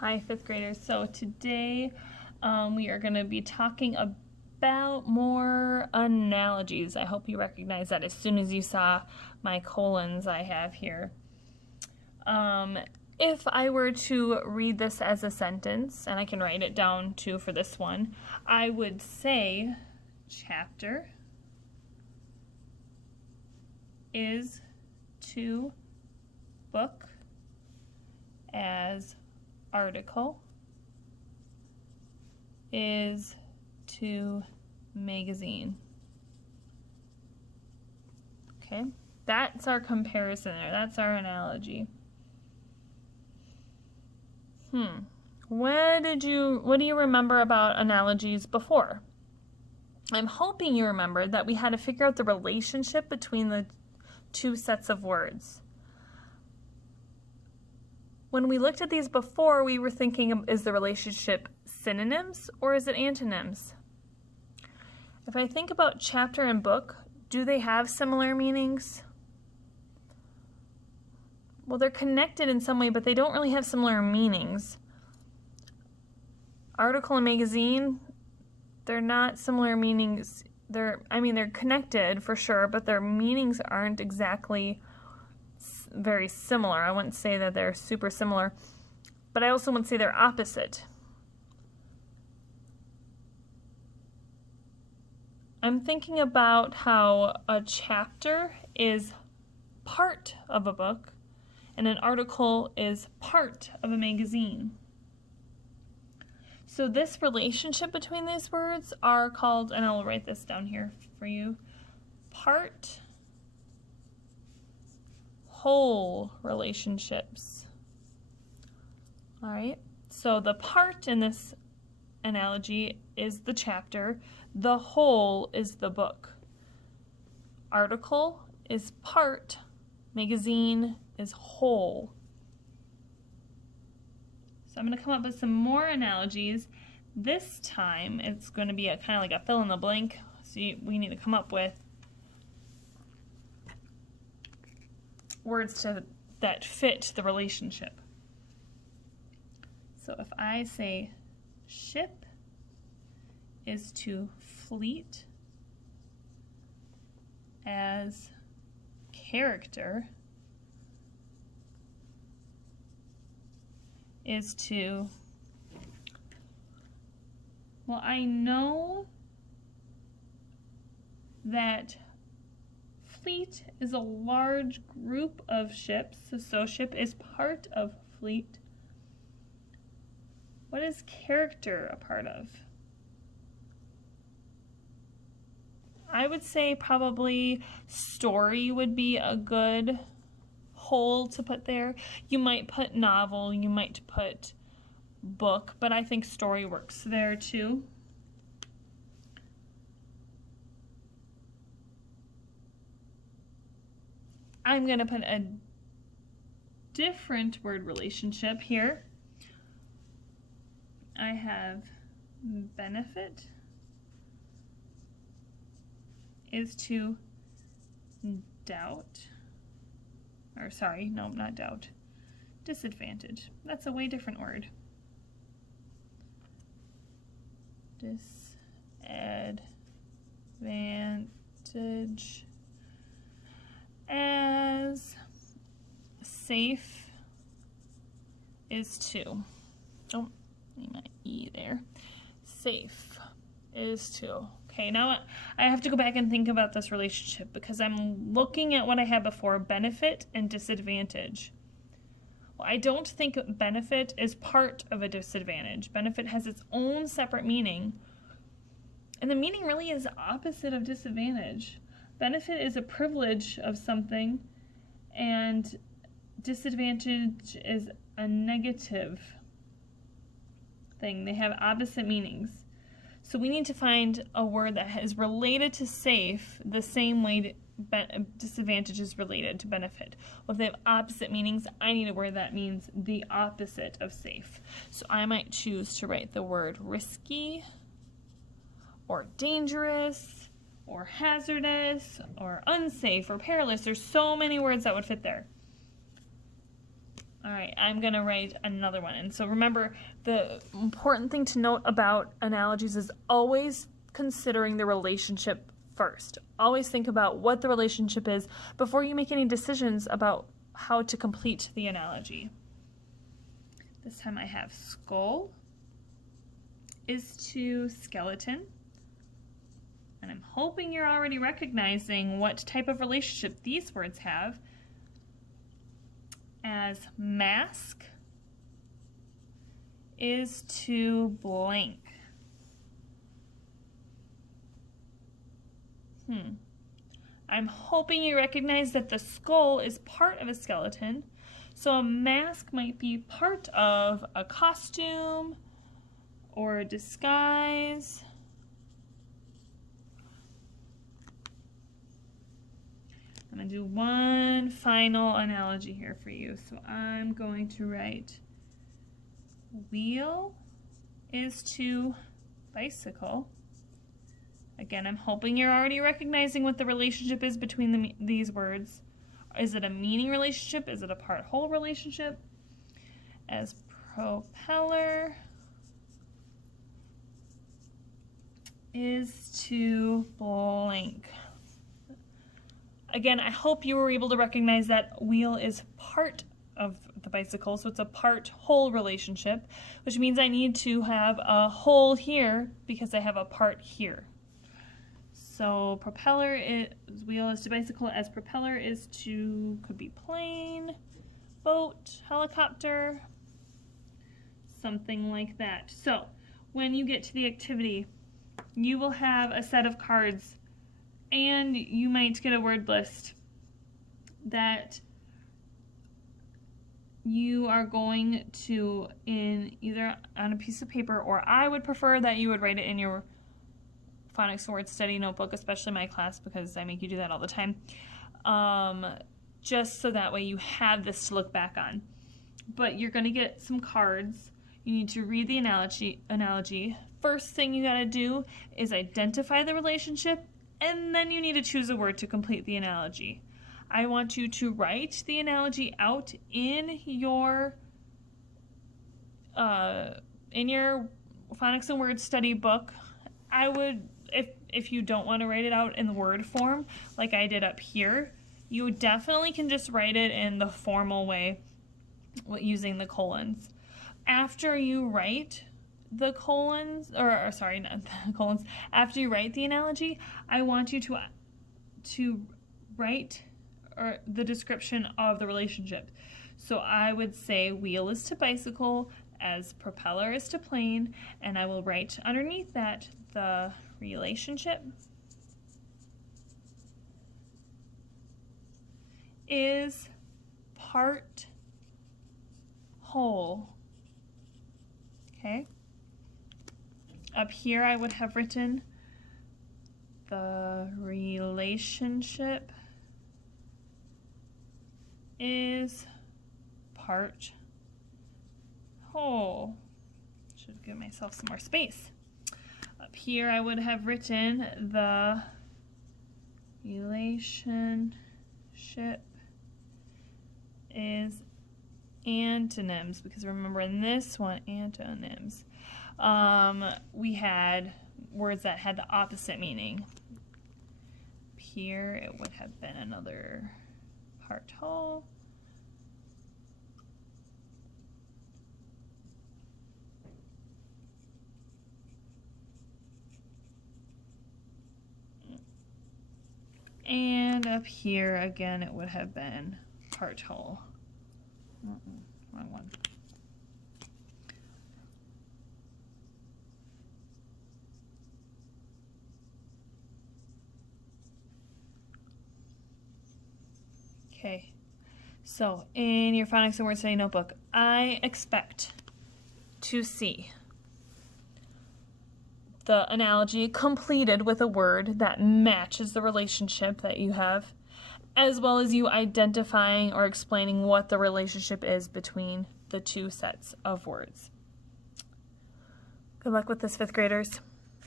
Hi, fifth graders. So today we are going to be talking about more analogies. I hope you recognize that as soon as you saw my colons I have here. If I were to read this as a sentence, and I can write it down too for this one, I would say chapter is to book as article is to magazine. Okay, that's our comparison there. That's our analogy. What do you remember about analogies before? I'm hoping you remembered that we had to figure out the relationship between the two sets of words. When we looked at these before, we were thinking, is the relationship synonyms or is it antonyms? If I think about chapter and book, do they have similar meanings? Well, they're connected in some way, but they don't really have similar meanings. Article and magazine, they're not similar meanings. They're connected for sure, but their meanings aren't exactly very similar. I wouldn't say that they're super similar, but I also wouldn't say they're opposite. I'm thinking about how a chapter is part of a book and an article is part of a magazine. So this relationship between these words are called, and I'll write this down here for you, part whole relationships. All right, so the part in this analogy is the chapter, the whole is the book. Article is part, magazine is whole. So I'm going to come up with some more analogies. This time it's going to be kind of like a fill in the blank, so we need to come up with words that fit the relationship. So if I say ship is to fleet as character is to, well, I know that fleet is a large group of ships, so ship is part of fleet. What is character a part of? I would say probably story would be a good whole to put there. You might put novel, you might put book, but I think story works there too. I'm going to put a different word relationship here. I have benefit is to doubt, or sorry, no, not doubt, disadvantage. That's a way different word. Disadvantage as safe is to, oh, need my E there, safe is to. Okay, now I have to go back and think about this relationship because I'm looking at what I had before, benefit and disadvantage. Well, I don't think benefit is part of a disadvantage. Benefit has its own separate meaning, and the meaning really is opposite of disadvantage. Benefit is a privilege of something, and disadvantage is a negative thing. They have opposite meanings. So we need to find a word that is related to safe the same way disadvantage is related to benefit. Well, if they have opposite meanings, I need a word that means the opposite of safe. So I might choose to write the word risky or dangerous or hazardous or unsafe or perilous. There's so many words that would fit there. All right, I'm going to write another one. And so remember, the important thing to note about analogies is always considering the relationship first. Always think about what the relationship is before you make any decisions about how to complete the analogy. This time I have skull is to skeleton. And I'm hoping you're already recognizing what type of relationship these words have, as mask is to blank. I'm hoping you recognize that the skull is part of a skeleton, so a mask might be part of a costume or a disguise. I'm going to do one final analogy here for you. So I'm going to write wheel is to bicycle. Again, I'm hoping you're already recognizing what the relationship is between these words. Is it a meaning relationship? Is it a part-whole relationship? As propeller is to blank. Again, I hope you were able to recognize that wheel is part of the bicycle, so it's a part-whole relationship, which means I need to have a whole here because I have a part here. So propeller is, wheel is to bicycle, as propeller is to, could be plane, boat, helicopter, something like that. So when you get to the activity, you will have a set of cards and you might get a word list that you are going to, in either on a piece of paper, or I would prefer that you would write it in your phonics word study notebook, especially my class because I make you do that all the time, just so that way you have this to look back on. But you're going to get some cards. You need to read the analogy. First thing you got to do is identify the relationship, and then you need to choose a word to complete the analogy. I want you to write the analogy out in your phonics and word study book. I would, if you don't want to write it out in the word form like I did up here, you definitely can just write it in the formal way using the colons. After you write the colons, or sorry, not the colons, after you write the analogy, I want you to write the description of the relationship. So I would say wheel is to bicycle, as propeller is to plane, and I will write underneath that the relationship is part whole. Okay? Up here I would have written the relationship is part whole. Should give myself some more space. Up here I would have written the relationship is antonyms, because remember in this one, antonyms, we had words that had the opposite meaning. Here it would have been another part whole. And up here again it would have been part whole. Wrong one. Okay, so in your phonics and word study notebook, I expect to see the analogy completed with a word that matches the relationship that you have, as well as you identifying or explaining what the relationship is between the two sets of words. Good luck with this, 5th graders.